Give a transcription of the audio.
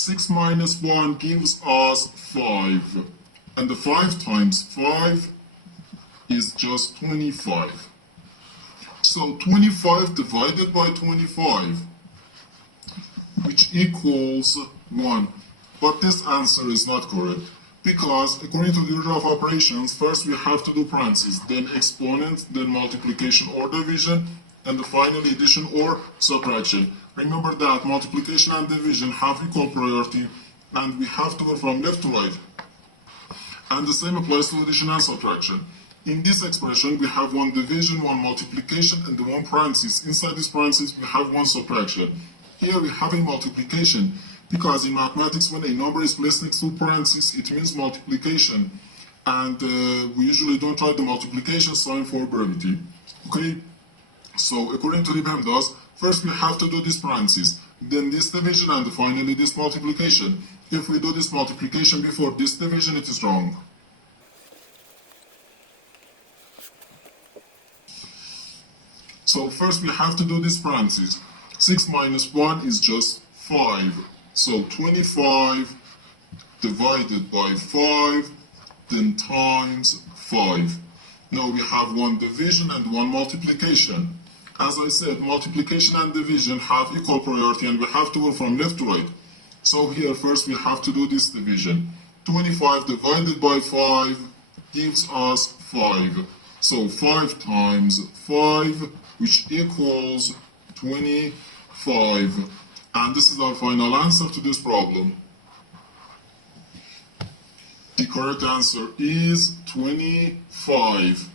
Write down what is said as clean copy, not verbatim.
6 minus 1 gives us 5. And the 5 times 5 is just 25. So 25 divided by 25, which equals 1. But this answer is not correct, because according to the order of operations, first we have to do parentheses, then exponent, then multiplication or division, and the final addition or subtraction. Remember that multiplication and division have equal priority, and we have to go from left to right. And the same applies to addition and subtraction. In this expression, we have one division, one multiplication, and the one parenthesis. Inside this parenthesis, we have one subtraction. Here we have a multiplication, because in mathematics, when a number is placed next to parentheses, it means multiplication. And we usually don't write the multiplication sign for brevity. Okay? So according to the PEMDAS, first we have to do this parenthesis, then this division, and finally this multiplication. If we do this multiplication before this division, it is wrong. So first we have to do this parenthesis. 6 minus 1 is just 5. So 25 divided by 5, then times 5. Now we have one division and one multiplication. As I said, multiplication and division have equal priority, and we have to go from left to right. So here first we have to do this division. 25 divided by 5 gives us 5. So 5 times 5, which equals 25. And this is our final answer to this problem. The correct answer is 25.